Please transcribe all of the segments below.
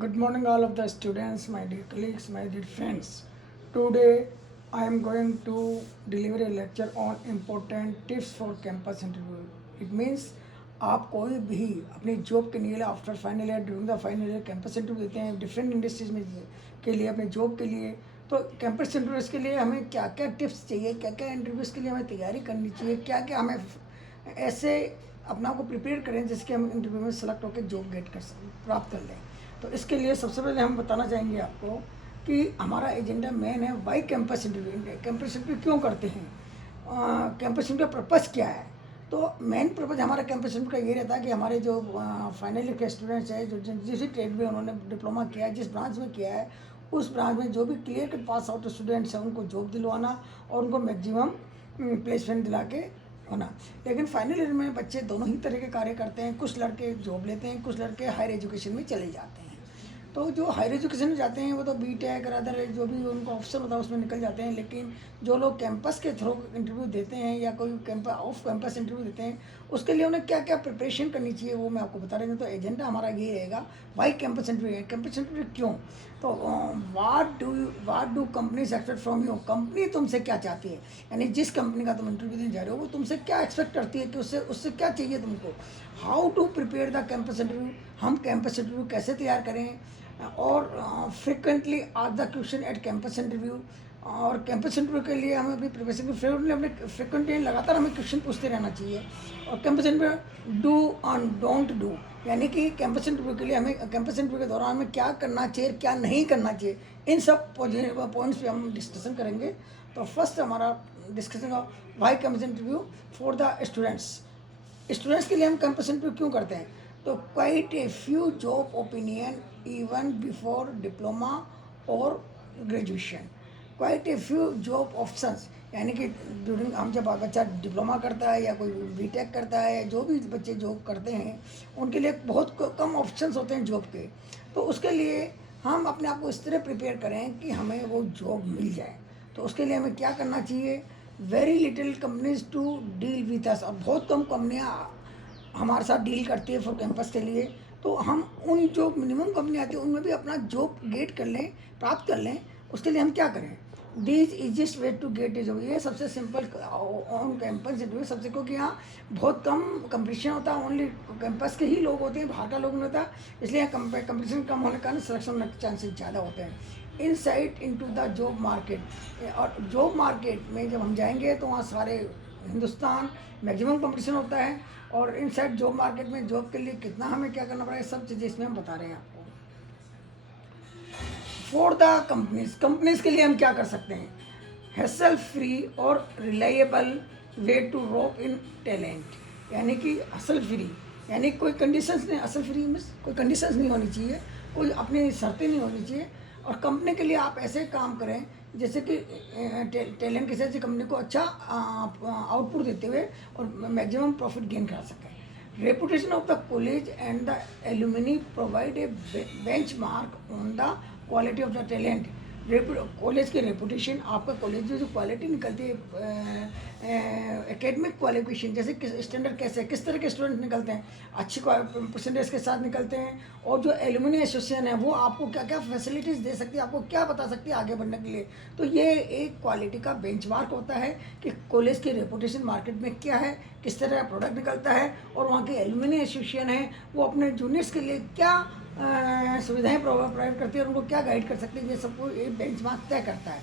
Good morning, all of the students, my dear colleagues, my dear friends. Today, I am going to deliver a lecture on important tips for campus interview. It means आप कोई भी अपनी job के लिए after final year during the final year campus interview देते हैं different industries में के लिए अपने जॉब के लिए। तो कैंपस इंटरव्यूज़ के लिए हमें क्या क्या टिप्स चाहिए, क्या क्या इंटरव्यूज़ के लिए हमें तैयारी करनी चाहिए, क्या क्या हमें ऐसे अपना को प्रिपेयर करें जिसके हम इंटरव्यू में सेलेक्ट होकर जॉब गेट कर प्राप्त कर लें। तो इसके लिए सबसे पहले हम बताना चाहेंगे आपको कि हमारा एजेंडा मेन है why campus interview. Campus interview क्यों करते हैं, कैंपस इंटरव्यू का पर्पज़ क्या है। तो मेन पर्पज़ हमारा कैंपस इंटरव्यू का ये रहता है कि हमारे जो फाइनल ईयर के स्टूडेंट्स हैं, जो जिस ट्रेड में उन्होंने डिप्लोमा किया है, जिस ब्रांच में किया है, उस ब्रांच में जो भी clear cut pass out students हैं उनको जॉब दिलवाना और उनको मैक्सिमम प्लेसमेंट दिला के होना। लेकिन फाइनल ईयर में बच्चे दोनों ही तरह के कार्य करते हैं। कुछ लड़के जॉब लेते हैं, कुछ लड़के हायर एजुकेशन में चले जाते हैं। तो जो हायर एजुकेशन में जाते हैं वो तो बीटेक और अदर जो भी उनको ऑप्शन होता है उसमें निकल जाते हैं। लेकिन जो लोग कैंपस के थ्रू इंटरव्यू देते हैं या कोई ऑफ कैंपस इंटरव्यू देते हैं, उसके लिए उन्हें क्या क्या प्रिपरेशन करनी चाहिए वो मैं आपको बता रही हूँ। तो एजेंडा हमारा ये रहेगा वाई कैंपस इंटरव्यू है। कैंपस इंटरव्यू क्यों, तो वाट do companies expect from you. Company तुमसे क्या चाहती है, यानी जिस कंपनी का तुम इंटरव्यू देने जा रहे हो वो तुमसे क्या एक्सपेक्ट करती है कि उससे क्या चाहिए तुमको। How to prepare the campus interview, हम कैंपस इंटरव्यू कैसे तैयार करें। और फ्रिक्वेंटली आज the question at campus interview. और कैंपस इंटरव्यू के लिए हमें अपनी प्रिपरेशन फ्रिक्वेंटली लगातार हमें क्वेश्चन पूछते रहना चाहिए। और campus interview do and don't do, यानी कि कैंपस इंटरव्यू के लिए हमें कैंपस इंटरव्यू के दौरान हमें क्या करना चाहिए, क्या नहीं करना चाहिए, इन सब पॉइंट्स पे हम डिस्कशन करेंगे। तो फर्स्ट हमारा डिस्कशन का why campus interview for the students के लिए हम कैंपस इंटरव्यू क्यों करते हैं। तो quite a few job opinion even before diploma और graduation. Quite a few job options, यानी कि ड्यूरिंग हम जब बच्चा डिप्लोमा करता है या कोई बीटेक करता है, जो भी बच्चे जॉब करते हैं उनके लिए बहुत कम ऑप्शंस होते हैं जॉब के। तो उसके लिए हम अपने आप को इस तरह प्रिपेयर करें कि हमें वो जॉब मिल जाए। तो उसके लिए हमें क्या करना चाहिए, very little companies to deal with us, और बहुत कम कंपनियाँ हमारे साथ डील करती है फॉर कैंपस के लिए। तो हम उन जो मिनिमम कंपनी आती है उनमें भी अपना जॉब गेट कर लें, प्राप्त कर लें। उसके लिए हम क्या करें, this easiest way to get a job, ये सबसे सिंपल ऑन कैंपस इंटरव्यू सबसे, क्योंकि यहाँ बहुत कम कंपटीशन होता है, ओनली कैंपस के ही लोग होते हैं, बाहर का लोग नहीं होता। इसलिए कंपटीशन कम होने के कारण सिलेक्शन होने के चांसेस ज़्यादा होते हैं। Insight into the job market, और जॉब मार्केट में जब हम जाएंगे तो वहाँ सारे हिंदुस्तान मैक्सिमम कंपटीशन होता है। और इनसाइड जॉब मार्केट में जॉब के लिए कितना हमें क्या करना पड़ेगा, सब चीज़ें इसमें हम बता रहे हैं आपको। फॉर द कंपनीज के लिए हम क्या कर सकते हैं, हैसल फ्री और reliable way to rope in talent, यानी कि हसल फ्री, यानी कोई कंडीशंस नहीं, हसल फ्री में कोई कंडीशंस नहीं होनी चाहिए, कोई अपनी शर्तें नहीं होनी चाहिए। और कंपनी के लिए आप ऐसे काम करें जैसे कि टैलेंट के साथ कंपनी को अच्छा आउटपुट देते हुए और मैक्सिमम प्रॉफिट गेन करा सकें। Reputation of the college and the alumni provide a benchmark on the quality of the talent. College की रेपुटेशन, आपका कॉलेज जो क्वालिटी निकलती है, एकेडमिक क्वालिफिकेशन, जैसे किस स्टैंडर्ड कैसे, किस तरह के स्टूडेंट निकलते हैं, अच्छी परसेंटेज के साथ निकलते हैं। और जो एलुमनी एसोसिएशन है वो आपको क्या क्या फैसिलिटीज़ दे सकती है, आपको क्या बता सकती है आगे बढ़ने के लिए। तो ये एक क्वालिटी का बेंचमार्क होता है कि कॉलेज की रेपुटेशन मार्केट में क्या है, किस तरह का प्रोडक्ट निकलता है, और वहाँ के एलुमनी एसोसिएशन है वो अपने जूनियर्स के लिए क्या सुविधाएं प्रोवाइड करती है और उनको क्या गाइड कर सकते हैं। ये सबको एक बेंचमार्क तय करता है।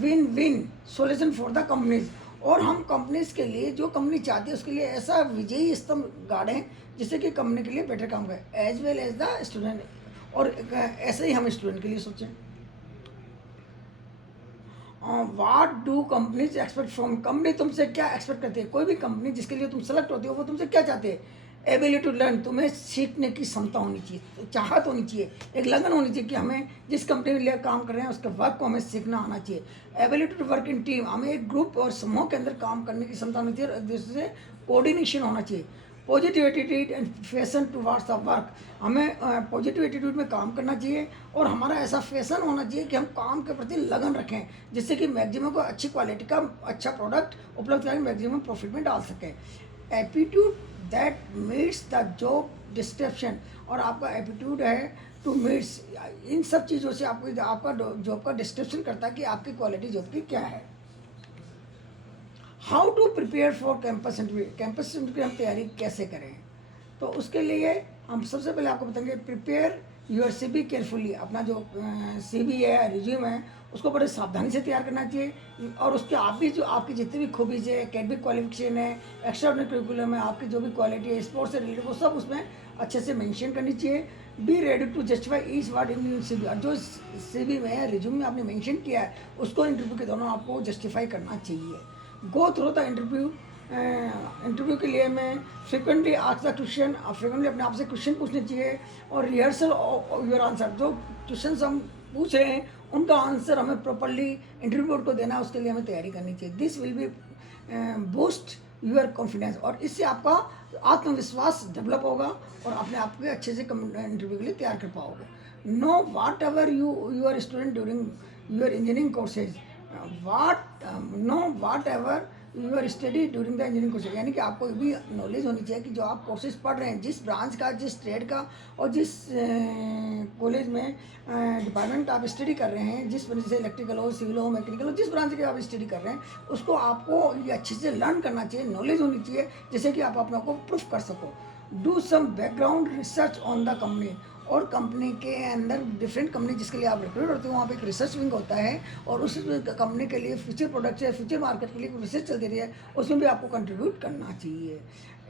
Win win solution for the companies, और हम कंपनीज के लिए जो कंपनी चाहती है उसके लिए ऐसा विजयी स्तंभ गाड़ें जिससे कि कंपनी के लिए बेटर काम करे as well as the student, और ऐसे ही हम स्टूडेंट के लिए सोचें। What do companies expect from, company तुमसे क्या एक्सपेक्ट करती है। कोई भी कंपनी जिसके लिए तुम सेलेक्ट होते हो वो तुमसे क्या चाहते हैं, एबिलिटी टू लर्न, तुम्हें सीखने की क्षमता होनी चाहिए, चाहत होनी चाहिए, एक लगन होनी चाहिए कि हमें जिस कंपनी में लिए काम कर रहे हैं उसके वर्क को हमें सीखना आना चाहिए। Ability to work in team, हमें एक ग्रुप और समूह के अंदर काम करने की क्षमता होनी चाहिए और एक दूसरे से कोऑर्डिनेशन होना चाहिए। Positive attitude and fashion towards the work, हमें पॉजिटिव एटीट्यूड में काम करना चाहिए और हमारा ऐसा फैशन होना चाहिए कि हम काम के प्रति लगन रखें जिससे कि मैक्सिमम को अच्छी क्वालिटी का अच्छा प्रोडक्ट उपलब्ध करें, मैक्सिमम प्रॉफिट में डाल सकें। Aptitude that meets the job description और आपका एप्टीट्यूड है टू मीट्स, इन सब चीज़ों से आपको आपका जॉब का डिस्क्रिप्शन करता है कि आपकी क्वालिटी जॉब की क्या है। How to prepare for campus interview, campus interview की हम तैयारी कैसे करें, तो उसके लिए हम सबसे पहले आपको बताएंगे प्रिपेयर यूर CV केयरफुली। अपना जो CV है, रिज्यूम है, उसको बड़े सावधानी से तैयार करना चाहिए और उसके आप भी जो आपकी जितनी भी खूबीज है, एकेडमिक क्वालिफिकेशन है, एक्स्ट्रा करिकुलम है, आपकी जो भी क्वालिटी है स्पोर्ट्स से रिलेटेड, वो सब उसमें अच्छे से मेंशन करनी चाहिए। Be ready to justify each word in your CV, और जो CV में रिज्यूम में आपने मेंशन किया है उसको इंटरव्यू के दौरान आपको जस्टिफाई करना चाहिए। गो थ्रू द इंटरव्यू के लिए मैं frequently ask the question, frequently अपने आप से क्वेश्चन पूछने चाहिए और रिहर्सल योर आंसर, जो क्वेश्चन हम पूछ रहे हैं उनका आंसर हमें प्रॉपरली इंटरव्यू बोर्ड को देना है, उसके लिए हमें तैयारी करनी चाहिए। This will be boost your confidence, और इससे आपका आत्मविश्वास डेवलप होगा और अपने आप को अच्छे से इंटरव्यू के लिए तैयार कर पाओगे। Know whatever you are student during your engineering courses, whatever your study during the engineering courses, यानी कि आपको भी नॉलेज होनी चाहिए कि जो आप कोर्सेज पढ़ रहे हैं, जिस ब्रांच का, जिस ट्रेड का और जिस कॉलेज में डिपार्टमेंट आप स्टडी कर रहे हैं, जिस जैसे इलेक्ट्रिकल हो, सिविल हो, मैकेनिकल हो, जिस ब्रांच के आप स्टडी कर रहे हैं, उसको आपको ये अच्छे से लर्न करना चाहिए, नॉलेज होनी चाहिए, जिससे कि आप अपने आप को प्रूफ कर सको। Do some background research on the company, और कंपनी के अंदर डिफरेंट कंपनी जिसके लिए आप रिक्रूट होते हो वहाँ पे एक रिसर्च विंग होता है और उस कंपनी के लिए फ्यूचर प्रोडक्ट्स या फ्यूचर मार्केट के लिए रिसर्च चलती रही है, उसमें भी आपको कंट्रीब्यूट करना चाहिए।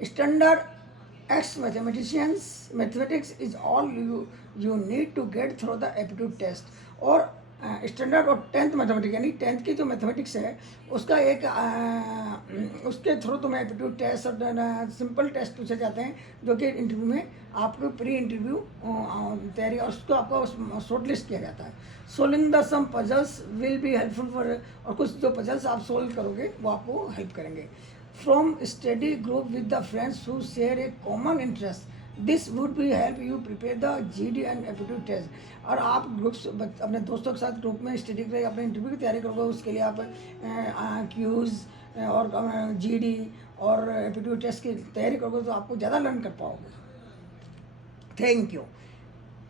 Standard X mathematics is all you need to get through the aptitude test, और स्टैंडर्ड और 10th मैथमेटिक्स, यानी 10th की जो मैथमेटिक्स है उसका एक उसके थ्रू तुम्हें एप्टीट्यूड टेस्ट और सिंपल टेस्ट पूछे जाते हैं, जो कि इंटरव्यू में आपको प्री इंटरव्यू तैयारी, और उसको आपको शॉर्ट लिस्ट किया जाता है। Solving the some puzzles will be helpful for, और कुछ जो पजल्स आप सोल्व करोगे वो आपको हेल्प करेंगे। From study group with the friends who share a common interest, this would be help you prepare the GD and aptitude test. और आप ग्रुप्स अपने दोस्तों के साथ ग्रुप में स्टडी करें, अपने इंटरव्यू की तैयारी करोगे, उसके लिए आप क्यूज़ और GD और एप्टीट्यूड टेस्ट की तैयारी करोगे तो आपको ज़्यादा लर्न कर पाओगे। Thank you.